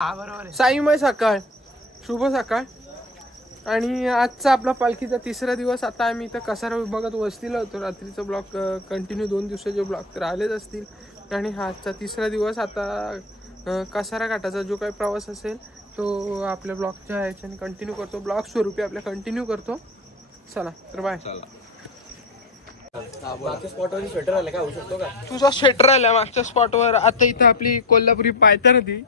साईमय सकाळ, शुभ सकाळ. आणि आजचा आपला पालखीचा तिसरा दिवस. आता आम्ही इथं कसारा विभागात वस्तीला होतो. रात्रीचा ब्लॉक कंटिन्यू 2 दिवसाचे ब्लॉक तर आलेच असतील. आणि हा आजचा तिसरा दिवस. आता कसारा घाटाचा जो काही प्रवास असेल तो आपल्या ब्लॉकच्या ह्याच्याने कंटिन्यू करतो, ब्लॉक स्वरूपी आपल्या कंटिन्यू करतो. चला तर बाय. स्पॉटवर आलं का होऊ शकतो का तुझा स्वेटर आला मागच्या स्पॉटवर. आता इथं आपली कोल्हापुरी पायथन होती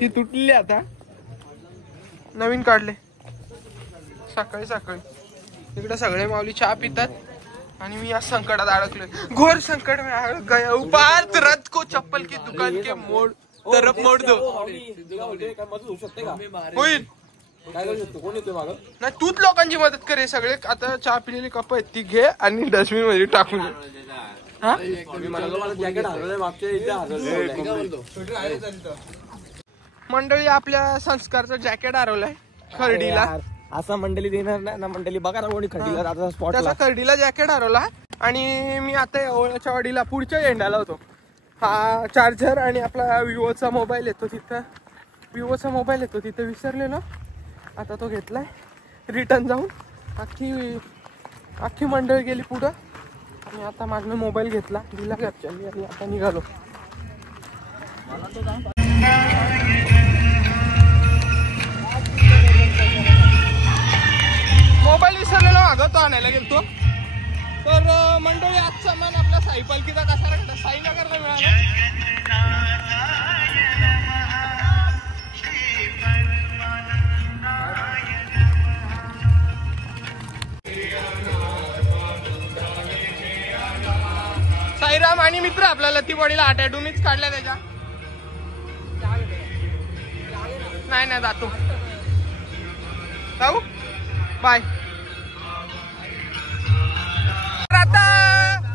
ती तुटली, आता नवीन काढले. सकाळी सकाळी इकडे सगळे माऊली चहा पितात आणि मी या संकटात अडकलोय, घोर संकट में अडक गया. उपार रथ को चप्पल की दुकान के मोड़ तरफ मोड़ दो. होईल नाही, तूच लोकांची मदत करे. सगळे आता चहा पिलेली कप आहेत ती घे आणि डस्टबिन मध्ये टाकून दे. मंडळी आपल्या संस्कारचं जॅकेट हरवलंय खर्डीला. असा मंडळी देणार नाही ना मंडळी. बघा ना कोणी खर्डीला स्पॉट, त्याचा खर्डीला जॅकेट हरवला. आणि मी आता ओळखच्या वाडीला पुढच्या झेंड्याला होतो. हा चार्जर आणि आपला विवोचा मोबाईल येतो तिथं, विवोचा मोबाईल येतो तिथे विसरलेलो. आता तो घेतलाय रिटर्न जाऊन. अख्खी मंडळ गेली पुढं आणि आता माझा मोबाईल घेतला, दिला घरच्यांनी आणि आता निघालो. मोबाईल विसरलेला मागं तो आणायला गेलतो. तर मंडळी आजचा मान आपला साई पालखीचा कसारा घाट साईनगरला मिळाला. साईराम आणि मित्र आपला लतीबडीला अटॅडूमीच काढल्या त्याच्या. नाही नाही जातो, जाऊ बाय. आता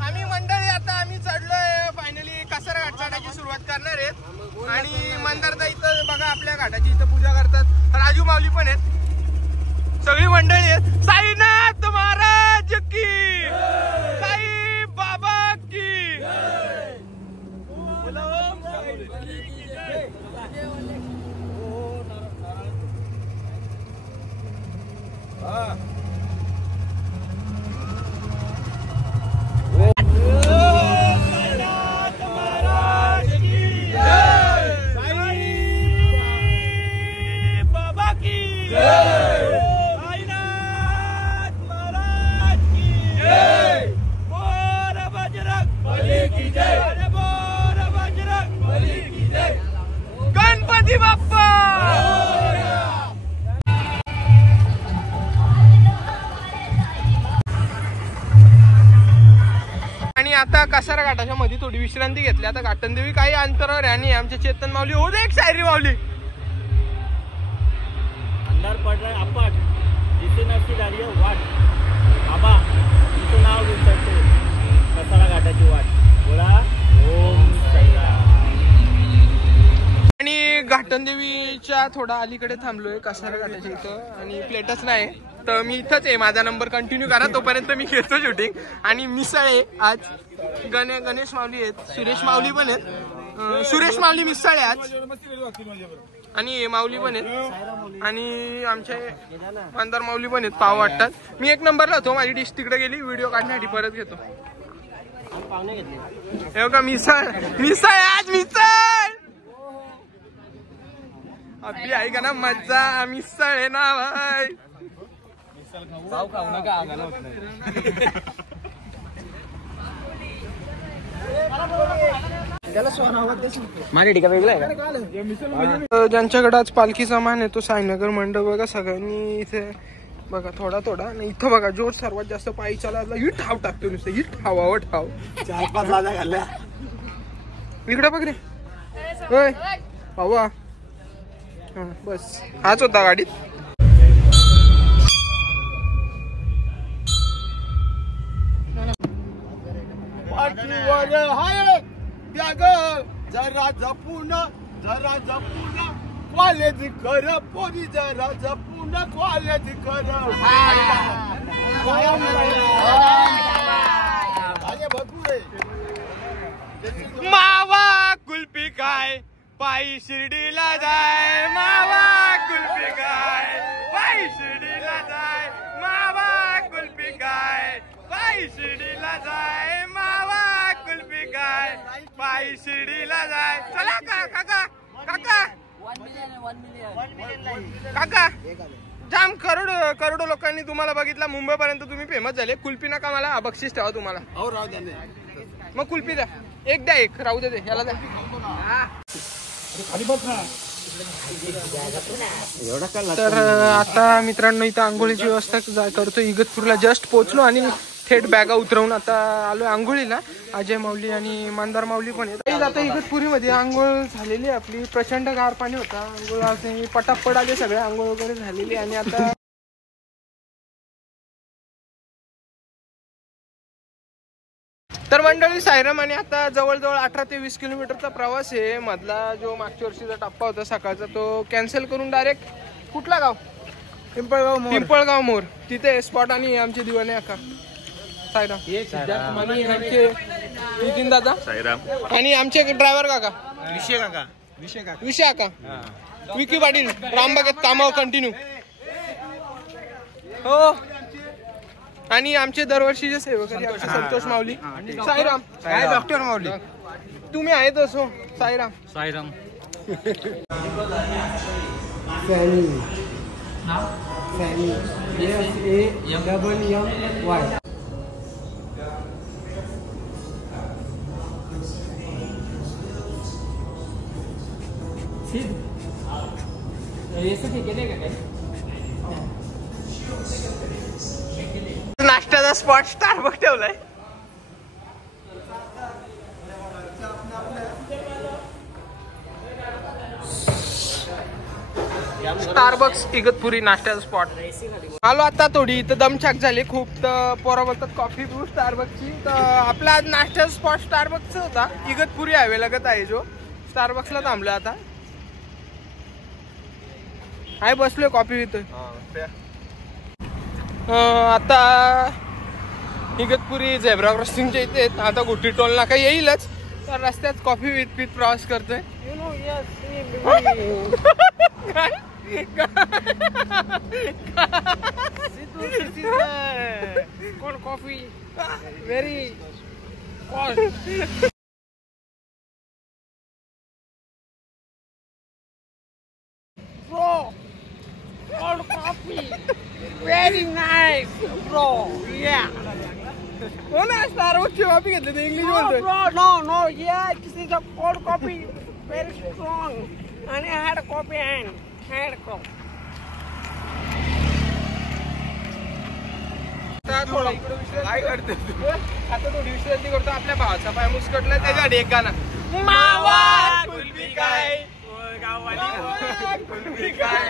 आम्ही मंडळी आम्ही चढलोय फायनली कसारा घाट चढायची सुरुवात करणार आहेत. आणि मंदारदा इथं बघा आपल्या घाटाची इथं पूजा करतात. राजू माऊली पण आहेत, सगळी मंडळी आहेत. साईनाथ महाराज की, साई बाबा की. गणपती बाप्पा. आणि आता कसारा घाटाच्या मध्ये थोडी विश्रांती घेतली. आता घाटनदेवी काही अंतरावर आहे आणि आमचे चेतन माऊली होते एक शायरी माऊली. अंधार पडलाय अपाट, दिसे नसती दारी वाट. बाबा तुमचं नाव विचारतो, कसारा घाटाची वाट. बोला ओम साईराम. आणि घाटनदेवीच्या थोडा अलीकडे थांबलोय कसारा घाटाच्या इथं आणि प्लेटच नाही. तर मी इथंच आहे, माझा नंबर कंटिन्यू करा तोपर्यंत मी घेतो शूटिंग. आणि मिसळ आहे आज. गणेश माऊली आहेत, सुरेश माऊली पण आहेत. सुरेश माऊली मिसळ आहे आज आणि माऊली पण आहेत आणि आमचे मंदार माऊली पण आहेत. पाव वाटतात. मी 1 नंबरला होतो, माझी डिश तिकडे गेली, व्हिडिओ काढण्यासाठी परत घेतो. हे बघा मिसळ, मिसळ आज मिसळ. अभि आहे का ना मज्जा, मिसळ आहे ना भाई. ज्यांच्याकडे आज पालखीचा मान आहे तो साईनगर मंडळ. बघा सगळ्यांनी इथे बघा थोडा थोडा नाही. इथं बघा जोर सर्वात जास्त पायी चालायला ही ठाव टाकतो नुसतं, ही ठावावं ठाव. 4-5 लाजा घालल्या इकडे बघ रे. होय भावा, बस हाच होता गाडीत. जरा जपून कॉलेज कर पोरी, जरा जपून कॉलेज कर. मावा कुल्फी काय पायी शिर्डीला जाय मावा कुल्फी खाय, पायी शिर्डीला जाय मावा कुल्फी खाय, पायी शिर्डीला जाय मावा कुल्फी खाय, पायी शिर्डीला जाय. चला काका काका 1 मिलियन काका, जाम करोडो लोकांनी तुम्हाला बघितला, मुंबईपर्यंत तुम्ही फेमस झाले. कुल्फी नका, मला बक्षीस ठेवा तुम्हाला. मग कुल्फी द्या, एक द्या, एक राहू दे, याला द्या. तर आता मित्रांनो इथं आंघोळीची व्यवस्था करतो. इगतपूरला जस्ट पोहोचलो आणि थेट बॅगा उतरवून आता आलोय आंघोळीला. अजय माऊली आणि मंदार माऊली पण येतात. आता इगतपुरीमध्ये आंघोळ झालेली आपली, प्रचंड गार पाणी होता. आंघोळ पटापट आले सगळे, आंघोळ वगैरे झालेली. आणि आता तर मंडळी सायरम आणि आता जवळजवळ 18 ते 20 किलोमीटरचा प्रवास आहे. मधला जो मागच्या वर्षीचा टप्पा होता सकाळचा तो कॅन्सल करून डायरेक्ट कुठला गाव, पिंपळगाव मोर, तिथे स्पॉट. आणि आमचे दिवाने अक्का सायराम आणि आमचे नितीन दादा आणि आमचे ड्रायव्हर काका विषय काका, विकी पाटील, रामबागेत कामावर कंटिन्यू. हो, आणि आमचे दरवर्षीचे सेवक आमचे संतोष माऊली, साईराम, डॉक्टर माऊली, तुम्ही आहेत असो. साईराम नाश्त्याचा स्पॉट स्टारबक्स ठेवलाय. स्टारबक्स इगतपुरी नाश्त्याचा स्पॉट. आलो आता, थोडी इथं दमछाक झाली खूप, तर पोरं बोलतात कॉफी पिऊ स्टारबक्सची. तर आपला आज नाश्त्याचा स्पॉट स्टारबक्स होता. इगतपुरी हायवे लगत आहे जो, स्टारबक्सला थांबलो आता. हाय बसलोय, कॉफी पितोय. आता इगतपुरी झेब्रा क्रॉसिंगच्या इथे आता गुट्टी टोल नाका येईलच, तर रस्त्यात कॉफी पीत प्रवास करतोय. कोण coffee very cold coffee, very nice, bro. Yeah. हो ना, स्टारबक्सची कॉफी घेतली ते इंग्लिश बोलतोय. No, yeah, this is a cold coffee, very strong, and I had a coffee and had a coffee. आता थोडी विश्रांती करतो. आपल्या भावाचा पाय मुस्कटला, त्याच्यासाठी एक गाणं, मावा कुल्फी काय, कुल्फी काय,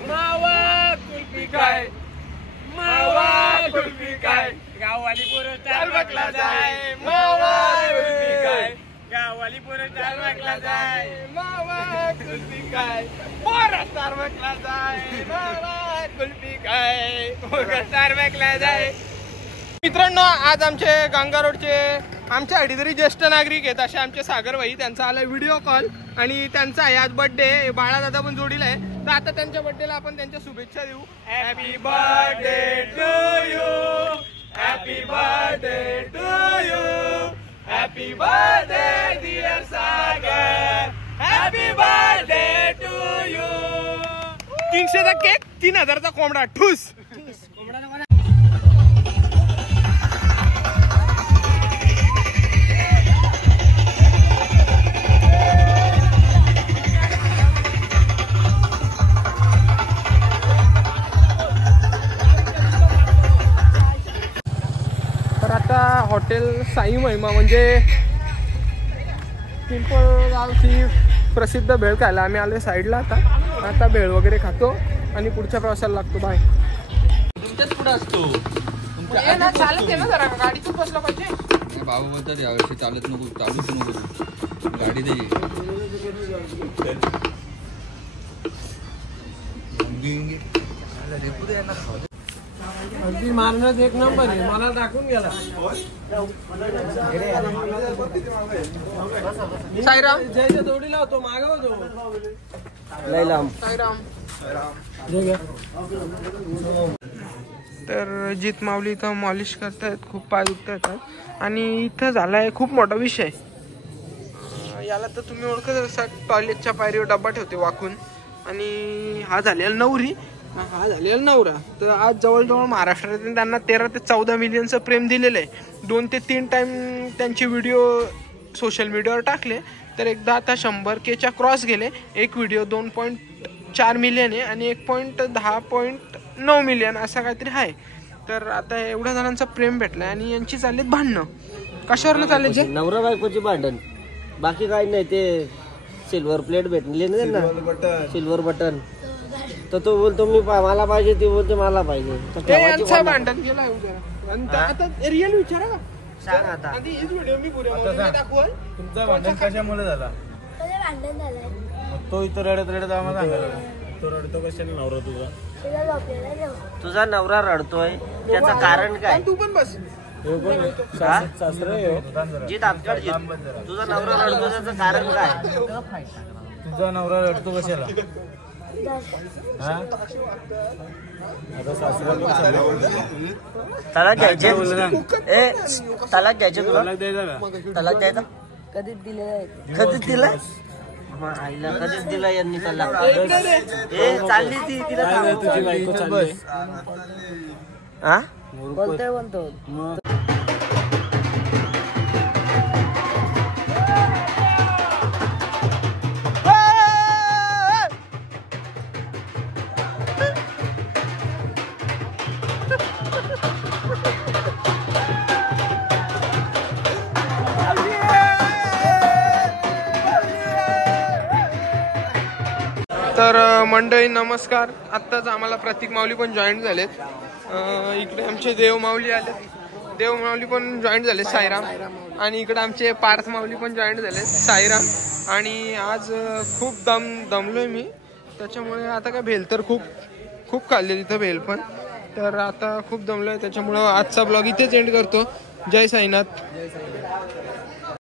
मावा कुल्फी काय, मावा कुल्फी काय, गाववाली पोरं स्टारबक्सला जाय, मावा कुल्फी काय, गाववाली पोरं स्टारबक्सला जाय, मावा कुल्फी काय, पोरं स्टारबक्सला जाय, मावा कुल्फी काय, पोरं स्टारबक्सला जाय. मित्रांनो, आज आमचे गंगा रोडचे आमच्यासाठी तरी ज्येष्ठ नागरिक आहेत असे आमचे सागर भाई, त्यांचा आला व्हिडिओ कॉल आणि त्यांचा आहे आज बर्थडे. बाळा दादा पण जोडीला आहे, तर आता त्यांच्या बर्थडेला आपण त्यांच्या शुभेच्छा देऊ. Happy birthday to you, happy birthday to you, happy birthday dear Sagar, happy birthday to you. 300चा केक, 3000चा कोंबडा ठूस. हॉटेल साई महिमा म्हणजे पिंपळगावची प्रसिद्ध भेळ खायला आम्ही आलोय साईडला. आता भेळ वगैरे खातो आणि पुढच्या प्रवासाला लागतो. बाय. तुमच्याच पुढे असतो, चालत आहे ना जरा, गाडीतून बसला पाहिजे. भाऊ बोलतात यावर्षी चालूच नको गाडी दे. अगदी मारण्यात एक नंबर आहे, मला टाकून गेला. साईराम जयच्या जोडीला होतो, मागवतो साईराम. तर जित माऊली इथं मॉलिश करतायत, खूप पाय दुखतायत आणि इथं झालाय खूप मोठा विषय. याला तर तुम्ही ओळखत असाल, टॉयलेटच्या पायरीवर डब्बा ठेवते वाकून आणि हा झालेला नवरी, हा झालेला नवरा. तर आज जवळजवळ महाराष्ट्रात त्यांना 13 ते 14 मिलियनचं प्रेम दिलेलं आहे. 2 ते 3 टाइम त्यांचे व्हिडिओ सोशल मीडियावर टाकले, तर एकदा आता 100K क्रॉस गेले. एक व्हिडिओ 2.4 मिलियन आहे आणि 1.9 मिलियन असा काहीतरी आहे. तर आता एवढ्या जणांचं प्रेम भेटलंय आणि यांची चाललीत भांडणं. कशावर चालले? नवरा बायकोची भांडण, बाकी काही नाही. ते सिल्वर प्लेट भेटले ना त्यांना, सिल्वर बटन. तर तो बोलतो मी मला पाहिजे, ती बोलते मला पाहिजे. यांचं भांडण गेला आता रिअल विचारा का सांग आता. आधी हेच व्हिडिओ मी पुऱ्या दाखवाल. तुमचं भांडण कशामुळे झाला? भांडण झालंय. तो इथं रडत आम्हाला सांगायला. तो रडतो कशाने नवरा तुझा? तुझा नवरा रडतोय, त्याचं कारण काय? तू पण बस. जीत आपकड जीत, तुझा नवरा रडतो त्याचं कारण काय? तुझा नवरा रडतो कशाला? तलाक घ्यायचे? ए तलाक घ्यायचे तुला? तलाक द्यायचा? कधीच दिले कधीच दिला? आईला कधीच दिला यांनी तलाक? ए चालली ती, तिला तुझी बायको चालली. हा बोलतो तर मंडळी नमस्कार. आत्ताच आम्हाला प्रतीक माऊली पण जॉईन झालेत. इकडे आमचे देव माऊली आले, देव माऊली पण जॉईन झाले, साईराम. आणि इकडे आमचे पार्थ माऊली पण जॉईन झाले, साईराम. आणि आज खूप दमलोय मी, त्याच्यामुळे आता काय भेल तर खूप खाल्ले तिथं भेल पण. तर आता खूप दमलोय, त्याच्यामुळं आजचा ब्लॉग इथेच एंड करतो. जय साईनाथ.